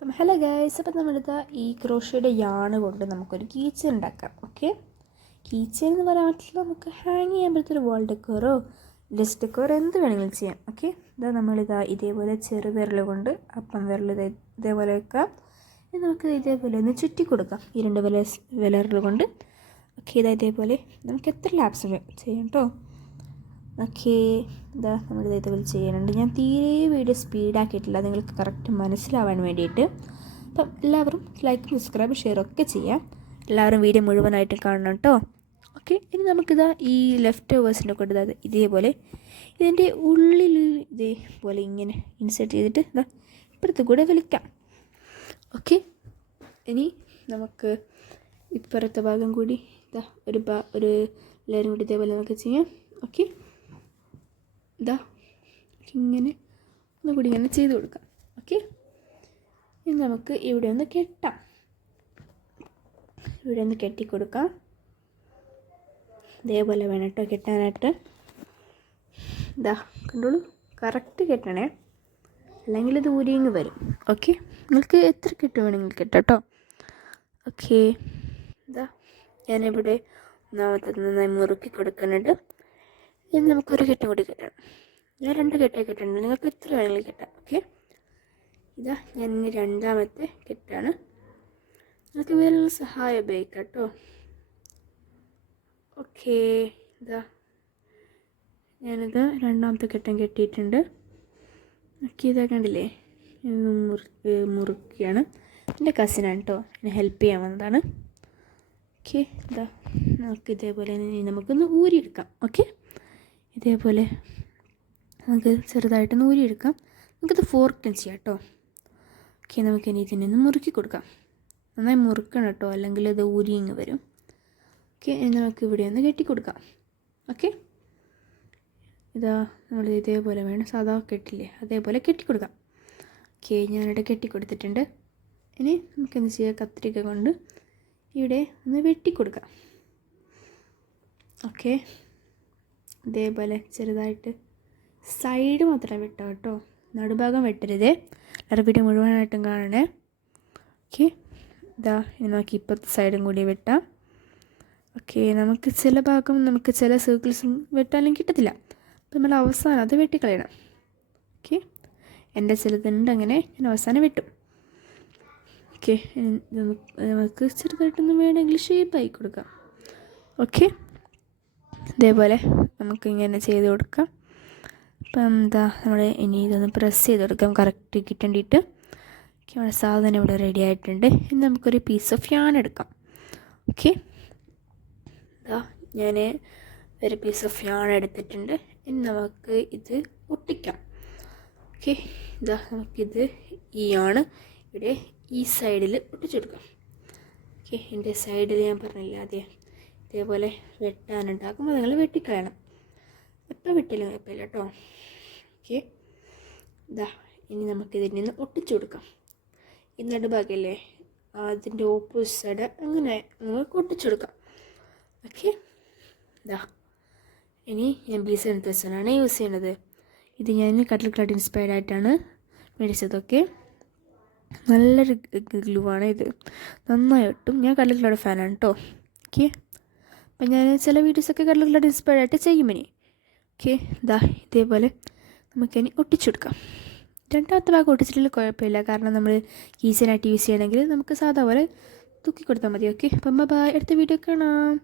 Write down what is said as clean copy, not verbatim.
അപ്പം hello guys, അപ്പം നമ്മളിതാ ഈ ക്രോഷയുടെ യാണ് കൊണ്ട് നമുക്കൊരു കീ ചെയിൻ ഉണ്ടാക്കാം. ഓക്കെ, കീ ചെയിൻ എന്ന് പറയാൻ പറ്റില്ല, നമുക്ക് ഹാങ് ചെയ്യാൻ പറ്റത്തൊരു വാൾ ഡെക്കോറോ ഡെസ്ക് ഡെക്കോറോ എന്ത് വേണമെങ്കിലും ചെയ്യാം. ഓക്കെ, ഇതാ നമ്മളിതാ ഇതേപോലെ ചെറു വിരൽ കൊണ്ട് അപ്പം വിരൽ ഇതേപോലെ വെക്കാം. നമുക്ക് ഇതേപോലെ ഒന്ന് ചുറ്റി കൊടുക്കാം ഈ രണ്ട് വിരലുകൾ കൊണ്ട്. ഓക്കെ, ഇതേപോലെ നമുക്ക് എത്ര ലാപ്സ് ചെയ്യാം കേട്ടോ. ഓക്കെ, ഇതാ നമുക്ക് ഇതേപോലെ ചെയ്യാനുണ്ട്. ഞാൻ തീരെ വീഡിയോ സ്പീഡാക്കിയിട്ടില്ല, നിങ്ങൾക്ക് കറക്റ്റ് മനസ്സിലാവാൻ വേണ്ടിയിട്ട്. അപ്പം എല്ലാവരും ലൈക്ക്, സബ്സ്ക്രൈബ്, ഷെയർ ഒക്കെ ചെയ്യാം. എല്ലാവരും വീഡിയോ മുഴുവനായിട്ട് കാണണം കേട്ടോ. ഓക്കെ, ഇനി നമുക്കിതാ ഈ ലെഫ്റ്റ് ഓവേഴ്സിൻ്റെ കൊണ്ട് ഇതേപോലെ ഇതിൻ്റെ ഉള്ളിൽ ഇതേപോലെ ഇങ്ങനെ ഇൻസേർട്ട് ചെയ്തിട്ട് ഇതാ ഇപ്പുറത്ത് കൂടെ വലിക്കാം. ഓക്കെ, ഇനി നമുക്ക് ഇപ്പുറത്തെ ഭാഗം കൂടി ഇതാ ഒരു ലെയറും കൂടി ഇതേപോലെ നമുക്ക് ചെയ്യാം. ഓക്കെ, ഇതാ ഇങ്ങനെ ഒന്നുകൂടി ഇങ്ങനെ ചെയ്ത് കൊടുക്കാം. ഓക്കെ, ഇനി നമുക്ക് ഇവിടെ ഒന്ന് കെട്ടാം. ഇവിടെ ഒന്ന് കെട്ടിക്കൊടുക്കാം. ഇതേപോലെ വേണം കേട്ടോ കെട്ടാനായിട്ട്. ഇതാ കണ്ടോളൂ, കറക്റ്റ് കെട്ടണേ, അല്ലെങ്കിൽ ഇത് ഊരിങ്ങ് വരും. ഓക്കെ, നിങ്ങൾക്ക് എത്ര കെട്ട് വേണമെങ്കിൽ കെട്ടാം കേട്ടോ. ഓക്കെ, ഇതാ ഞാനിവിടെ ഒന്നാമത്തെ നന്നായി മുറുക്കി കൊടുക്കുന്നുണ്ട്. ഇനി നമുക്കൊരു കെട്ടും കൂടി കെട്ടണം. ഞാൻ 2 കെട്ടേ കെട്ടുന്നുണ്ട്, നിങ്ങൾക്ക് എത്ര വേണമെങ്കിലും കെട്ടാം. ഓക്കെ, ഇതാ ഞാൻ ഇനി രണ്ടാമത്തെ കെട്ടാണ്. നിങ്ങൾക്ക് വേറെ സഹായം ഉപയോഗിക്കാം കേട്ടോ. ഓക്കെ, ഇതാ ഞാനിത് രണ്ടാമത്തെ കെട്ടം കെട്ടിയിട്ടുണ്ട്. ഓക്കെ, ഇതാ കണ്ടില്ലേ, മുറുക്കിയാണ്. എൻ്റെ കസിനാണ് കേട്ടോ, എന്നെ ഹെൽപ്പ് ചെയ്യാൻ വന്നതാണ്. ഓക്കെ, ഇതാ നമുക്ക് ഇതേപോലെ നമുക്കൊന്ന് ഊരിയെടുക്കാം. ഓക്കെ, ഇതേപോലെ നമുക്ക് ചെറുതായിട്ടൊന്ന് ഊരിയെടുക്കാം. നമുക്കിത് ഫോർക്കും ചെയ്യാം കേട്ടോ. ഓക്കെ, നമുക്കിനി ഇതിനൊന്ന് മുറുക്കി കൊടുക്കാം. നന്നായി മുറുക്കണം കേട്ടോ, അല്ലെങ്കിൽ ഇത് ഊരിങ്ങ് വരും. ഓക്കെ, ഇനി നമുക്ക് ഇവിടെ ഒന്ന് കെട്ടിക്കൊടുക്കാം. ഓക്കെ, ഇതാ നമ്മൾ ഇതേപോലെ വേണം, സാധാ കെട്ടില്ലേ അതേപോലെ കെട്ടിക്കൊടുക്കാം. ഓക്കെ, ഞാനിവിടെ കെട്ടിക്കൊടുത്തിട്ടുണ്ട്. ഇനി നമുക്കെന്ത് ചെയ്യാം, കത്രിക കൊണ്ട് ഇവിടെ ഒന്ന് വെട്ടിക്കൊടുക്കാം. ഓക്കെ, ഇതേപോലെ ചെറുതായിട്ട് സൈഡ് മാത്രം വെട്ടാം കേട്ടോ, നടുഭാഗം വെട്ടരുതേ. എല്ലാവരും വീഡിയോ മുഴുവനായിട്ടും കാണണേ. ഓക്കെ, ഇതാ ഇനി നമുക്ക് ഇപ്പോഴത്തെ സൈഡും കൂടി വെട്ടാം. ഓക്കെ, നമുക്ക് ചില ഭാഗം നമുക്ക് ചില സർക്കിൾസും വെട്ടാനും കിട്ടത്തില്ല, അപ്പം നമ്മൾ അവസാനം അത് വെട്ടിക്കളയണം. ഓക്കെ, എൻ്റെ ചിലതുണ്ട് അങ്ങനെ, ഞാൻ അവസാനം വെട്ടും. ഓക്കെ, നമുക്ക് ചെറുതായിട്ടൊന്നും വേണമെങ്കിൽ ഷേപ്പായി കൊടുക്കാം. ഓക്കെ, ഇതേപോലെ നമുക്കിങ്ങനെ ചെയ്ത് കൊടുക്കാം. അപ്പം എന്താ നമ്മൾ ഇനി ഇതൊന്ന് പ്രസ് ചെയ്ത് കൊടുക്കാം കറക്റ്റ് കിട്ടേണ്ടിയിട്ട്. ഓക്കെ, നമ്മുടെ സാധനം ഇവിടെ റെഡി ആയിട്ടുണ്ട്. ഇനി നമുക്കൊരു പീസ് ഓഫ് യാൺ എടുക്കാം. ഓക്കെ, ഇതാ ഞാൻ ഒരു പീസ് ഓഫ് യാൺ എടുത്തിട്ടുണ്ട്. ഇനി നമുക്ക് ഇത് ഒട്ടിക്കാം. ഓക്കെ, ഇതാ നമുക്കിത് ഈ യാൺ ഇവിടെ ഈ സൈഡിൽ ഒട്ടിച്ചെടുക്കാം. ഓക്കെ, എൻ്റെ സൈഡിൽ ഞാൻ പറഞ്ഞില്ല ആദ്യം ഇതേപോലെ വെട്ടാനുണ്ടാക്കുമ്പോൾ നിങ്ങൾ വെട്ടിക്കളയണം. എപ്പോൾ വെട്ടില്ല കുഴപ്പമില്ല കേട്ടോ. ഓക്കെ, ഇതാ ഇനി നമുക്കിതിൽ നിന്ന് ഒട്ടിച്ചു കൊടുക്കാം. ഈ നടുഭാഗമല്ലേ അതിൻ്റെ ഓപ്പോസിറ്റ് സൈഡ് അങ്ങനെ നമുക്ക് ഒട്ടിച്ചു കൊടുക്കാം. ഓക്കെ, ഇതാ ഇനി ഞാൻ ബീസ് എടുത്ത് വെച്ചാണ് യൂസ് ചെയ്യണത്. ഇത് ഞാൻ കട്ട്ലർ ക്ലാഡ് ഇൻസ്പയർഡ് ആയിട്ടാണ് മേടിച്ചതൊക്കെ. നല്ലൊരു ഗ്ലൂ ആണ് ഇത്, നന്നായി ഒട്ടും. ഞാൻ കട്ട്ലർ ക്ലാഡ് ഫാനാണ് കേട്ടോ. ഓക്കെ, അപ്പം ഞാൻ ചില വീഡിയോസൊക്കെ കട്ട്ലർ ക്ലാഡ് ഇൻസ്പയർഡ് ആയിട്ട് ചെയ്യും ഇനി. ഓക്കെ, ഇതാ ഇതേപോലെ നമുക്കിനി ഒട്ടിച്ചെടുക്കാം. രണ്ടാമത്തെ ഭാഗം ഒട്ടിച്ചിട്ടില്ല കുഴപ്പമില്ല, കാരണം നമ്മൾ ഈസിയായിട്ട് യൂസ് ചെയ്യണമെങ്കിൽ നമുക്ക് സാധാ പോലെ തൂക്കി കൊടുത്താൽ മതി. ഓക്കെ, അപ്പം ബൈ, അടുത്ത വീഡിയോ കാണാം.